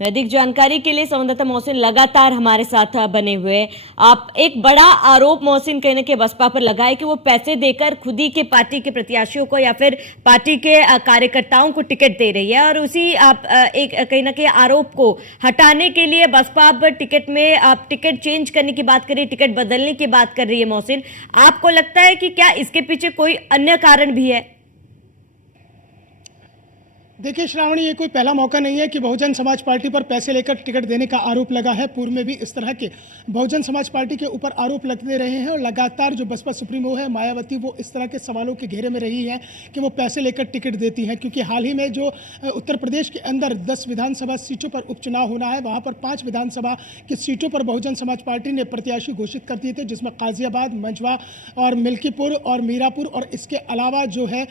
अधिक जानकारी के लिए संवाददाता मोहसिन लगातार हमारे साथ बने हुए हैं। आप एक बड़ा आरोप मोहसिन कहने के बसपा पर लगाए कि वो पैसे देकर खुद ही के पार्टी के प्रत्याशियों को या फिर पार्टी के कार्यकर्ताओं को टिकट दे रही है और उसी आप एक कहीं ना कहीं आरोप को हटाने के लिए बसपा अब टिकट में आप टिकट चेंज करने की बात कर रही है, टिकट बदलने की बात कर रही है। मोहसिन, आपको लगता है कि क्या इसके पीछे कोई अन्य कारण भी है? देखिए श्रावणी, ये कोई पहला मौका नहीं है कि बहुजन समाज पार्टी पर पैसे लेकर टिकट देने का आरोप लगा है। पूर्व में भी इस तरह के बहुजन समाज पार्टी के ऊपर आरोप लगते रहे हैं और लगातार जो बसपा सुप्रीमो है मायावती, वो इस तरह के सवालों के घेरे में रही है कि वो पैसे लेकर टिकट देती हैं। क्योंकि हाल ही में जो उत्तर प्रदेश के अंदर 10 विधानसभा सीटों पर उपचुनाव होना है, वहाँ पर 5 विधानसभा की सीटों पर बहुजन समाज पार्टी ने प्रत्याशी घोषित कर दिए थे, जिसमें गाजियाबाद, मंझवा और मिल्कीपुर और मीरापुर और इसके अलावा जो है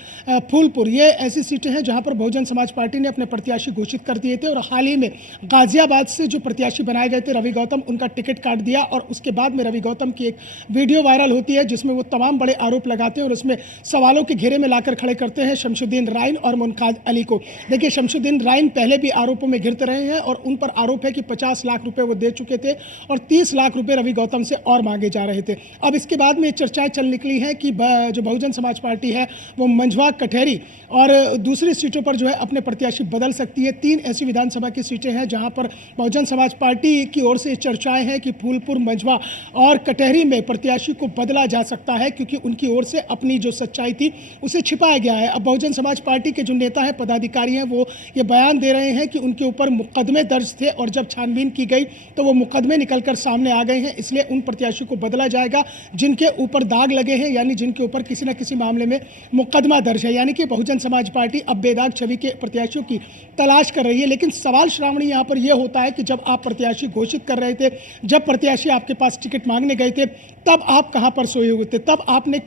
फूलपुर, ये ऐसी सीटें हैं जहाँ पर बहुजन समाज पार्टी ने अपने प्रत्याशी घोषित कर दिए थे। और हाल ही में गाजियाबाद से जो प्रत्याशी बनाए गए थे रवि गौतम, उनका टिकट काट दिया और उसके बाद में रवि गौतम की एक वीडियो वायरल होती है जिसमें वो तमाम बड़े आरोप लगाते हैं और उसमें सवालों के घेरे में लाकर खड़े करते हैं शमशुद्दीन राइन और मुनकाद अली को। देखिए, शमशुद्दीन राइन पहले भी आरोपों में घिरते रहे हैं और उन पर आरोप है कि 50 लाख रुपए वो दे चुके थे और 30 लाख रुपए रवि गौतम से और मांगे जा रहे थे। अब इसके बाद में चर्चाएं चल निकली हैं कि जो बहुजन समाज पार्टी है वो मंझवा, कटहरी और दूसरी सीटों पर जो है अपने प्रत्याशी बदल सकती है। 3 ऐसी विधानसभा की सीटें हैं जहां पर बहुजन समाज पार्टी की ओर से चर्चाएं हैं कि फूलपुर, मंझवा और कटहरी में प्रत्याशी को बदला जा सकता है, क्योंकि उनकी ओर से अपनी जो सच्चाई थी उसे छिपाया गया है। अब बहुजन समाज पार्टी के जो नेता हैं, पदाधिकारी हैं, वो ये बयान दे रहे हैं कि उनके ऊपर मुकदमे दर्ज थे और जब छानबीन की गई तो वो मुकदमे निकलकर सामने आ गए हैं, इसलिए उन प्रत्याशी को बदला जाएगा जिनके ऊपर दाग लगे हैं, यानी जिनके ऊपर किसी न किसी मामले में मुकदमा दर्ज है। यानी कि बहुजन समाज पार्टी अब बेदाग छवि के प्रत्याशियों की तलाश कर रही है। लेकिन सवाल श्रावणी यहाँ पर यह होता है कि जब आप प्रत्याशी घोषित कर रहे थे, जब प्रत्याशी आपके पास टिकट मांगने गए थे, तब आप कहाँ पर सोए हुए थे? तब आपने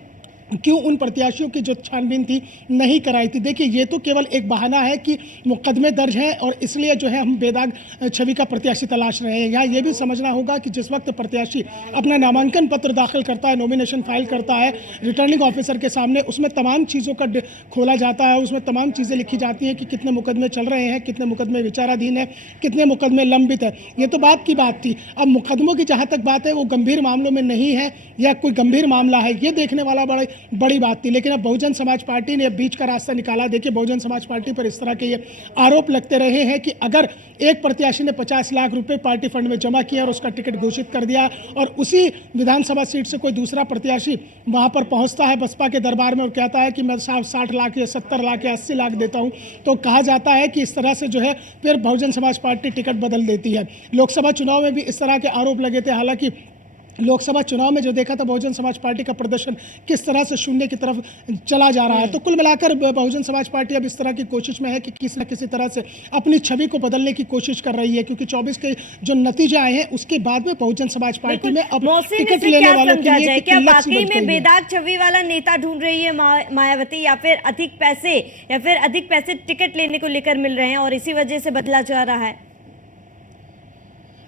क्यों उन प्रत्याशियों की जो छानबीन थी नहीं कराई थी? देखिए, ये तो केवल एक बहाना है कि मुकदमे दर्ज हैं और इसलिए जो है हम बेदाग छवि का प्रत्याशी तलाश रहे हैं। यहाँ ये भी समझना होगा कि जिस वक्त प्रत्याशी अपना नामांकन पत्र दाखिल करता है, नॉमिनेशन फाइल करता है रिटर्निंग ऑफिसर के सामने, उसमें तमाम चीज़ों का खोला जाता है, उसमें तमाम चीज़ें लिखी जाती हैं कि कितने मुकदमे चल रहे हैं, कितने मुकदमे विचाराधीन है, कितने मुकदमे लंबित है। ये तो बात की बात थी। अब मुकदमों की जहाँ तक बात है, वो गंभीर मामलों में नहीं है या कोई गंभीर मामला है, ये देखने वाला बड़ी बात थी। लेकिन अब बहुजन समाज पार्टी ने बीच का रास्ता निकाला। देखिए, बहुजन समाज पार्टी पर इस तरह के ये आरोप लगते रहे हैं कि अगर एक प्रत्याशी ने 50 लाख रुपए पार्टी फंड में जमा किया और उसका टिकट घोषित कर दिया और उसी विधानसभा सीट से कोई दूसरा प्रत्याशी वहां पर पहुंचता है बसपा के दरबार में और कहता है कि मैं 60 लाख या 70 लाख या 80 लाख देता हूं, तो कहा जाता है कि इस तरह से जो है फिर बहुजन समाज पार्टी टिकट बदल देती है। लोकसभा चुनाव में भी इस तरह के आरोप लगे थे। हालांकि लोकसभा चुनाव में जो देखा था बहुजन समाज पार्टी का प्रदर्शन किस तरह से शून्य की तरफ चला जा रहा है, तो कुल मिलाकर बहुजन समाज पार्टी अब इस तरह की कोशिश में है कि किसी न किसी तरह से अपनी छवि को बदलने की कोशिश कर रही है। क्योंकि 24 के जो नतीजे आए हैं उसके बाद में बहुजन समाज पार्टी में अब टिकट लेने वालों के लिए क्या वाकई में बेदाग छवि वाला नेता ढूंढ रही है मायावती, या फिर अधिक पैसे टिकट लेने को लेकर मिल रहे हैं और इसी वजह से बदला जा रहा है?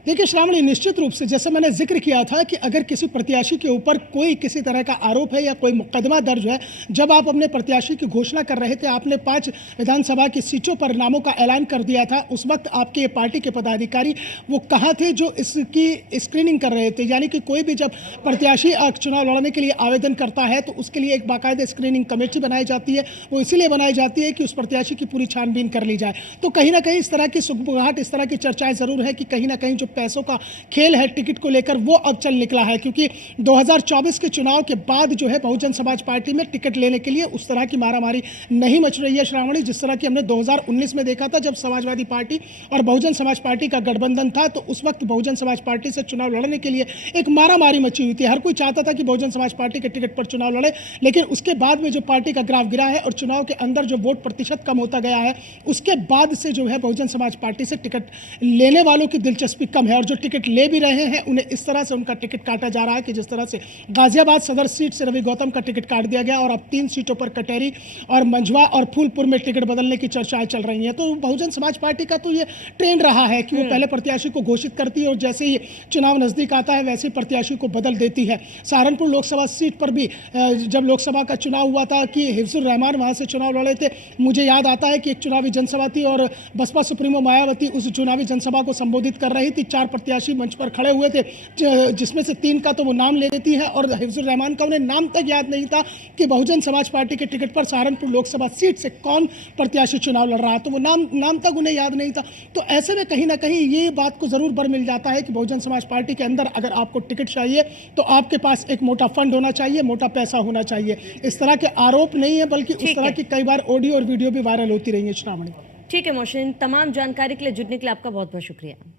देखिए श्रावणी, निश्चित रूप से जैसे मैंने जिक्र किया था कि अगर किसी प्रत्याशी के ऊपर कोई किसी तरह का आरोप है या कोई मुकदमा दर्ज है, जब आप अपने प्रत्याशी की घोषणा कर रहे थे, आपने 5 विधानसभा की सीटों पर नामों का ऐलान कर दिया था, उस वक्त आपके पार्टी के पदाधिकारी वो कहाँ थे जो इसकी स्क्रीनिंग कर रहे थे? यानी कि कोई भी जब प्रत्याशी चुनाव लड़ने के लिए आवेदन करता है तो उसके लिए एक बाकायदा स्क्रीनिंग कमेटी बनाई जाती है। वो इसीलिए बनाई जाती है कि उस प्रत्याशी की पूरी छानबीन कर ली जाए। तो कहीं ना कहीं इस तरह की सुगबुगाहट, इस तरह की चर्चाएं जरूर है कि कहीं ना कहीं जो पैसों का खेल है टिकट को लेकर, वो अब चल निकला है। क्योंकि 2024 के चुनाव के बाद जो है बहुजन समाज पार्टी में टिकट लेने के लिए उस तरह की मारामारी नहीं मच रही है श्रावणी, जिस तरह की हमने 2019 में देखा था जब समाजवादी पार्टी और बहुजन समाज पार्टी का गठबंधन था। तो उस वक्त बहुजन समाज पार्टी से चुनाव लड़ने के लिए एक मारामारी मची हुई थी। हर कोई चाहता था कि बहुजन समाज पार्टी के टिकट पर चुनाव लड़े, लेकिन उसके बाद में जो पार्टी का ग्राफ गिरा है और चुनाव के अंदर जो वोट प्रतिशत कम होता गया है, उसके बाद से जो है बहुजन समाज पार्टी से टिकट लेने वालों की दिलचस्पी कम कम है और जो टिकट ले भी रहे हैं उन्हें इस तरह से उनका टिकट काटा जा रहा है कि जिस तरह से गाजियाबाद सदर सीट से रवि गौतम का टिकट काट दिया गया और अब 3 सीटों पर कटेरी और मंझवा और फूलपुर में टिकट बदलने की चर्चाएं चल रही हैं। तो बहुजन समाज पार्टी का तो ये ट्रेंड रहा है कि वो पहले प्रत्याशी को घोषित करती है और जैसे ही चुनाव नजदीक आता है वैसे ही प्रत्याशी को बदल देती है। सहारनपुर लोकसभा सीट पर भी जब लोकसभा का चुनाव हुआ था कि हिफ्जुर रहमान वहां से चुनाव लड़े थे, मुझे याद आता है कि एक चुनावी जनसभा थी और बसपा सुप्रीमो मायावती उस चुनावी जनसभा को संबोधित कर रही थी। 4 प्रत्याशी मंच पर खड़े हुए थे जिसमें से 3 का तो वो नाम ले देती है और हिफ्जुर रहमान का उन्हें नाम तक याद नहीं था कि बहुजन समाज पार्टी के टिकट पर सहारनपुर लोकसभा सीट से कौन प्रत्याशी चुनाव लड़ रहा है, तो वो नाम तक उन्हें याद नहीं था। तो ऐसे में कहीं ना कहीं ये बात को जरूर बर मिल जाता है कि बहुजन समाज पार्टी के अंदर अगर आपको टिकट चाहिए तो आपके पास एक मोटा फंड होना चाहिए, मोटा पैसा होना चाहिए। इस तरह के आरोप नहीं है बल्कि उस तरह की कई बार ऑडियो और वीडियो भी वायरल होती रही है। श्रावणी, ठीक है मोहसिन, तमाम जानकारी के लिए जुड़ने के लिए आपका बहुत बहुत शुक्रिया।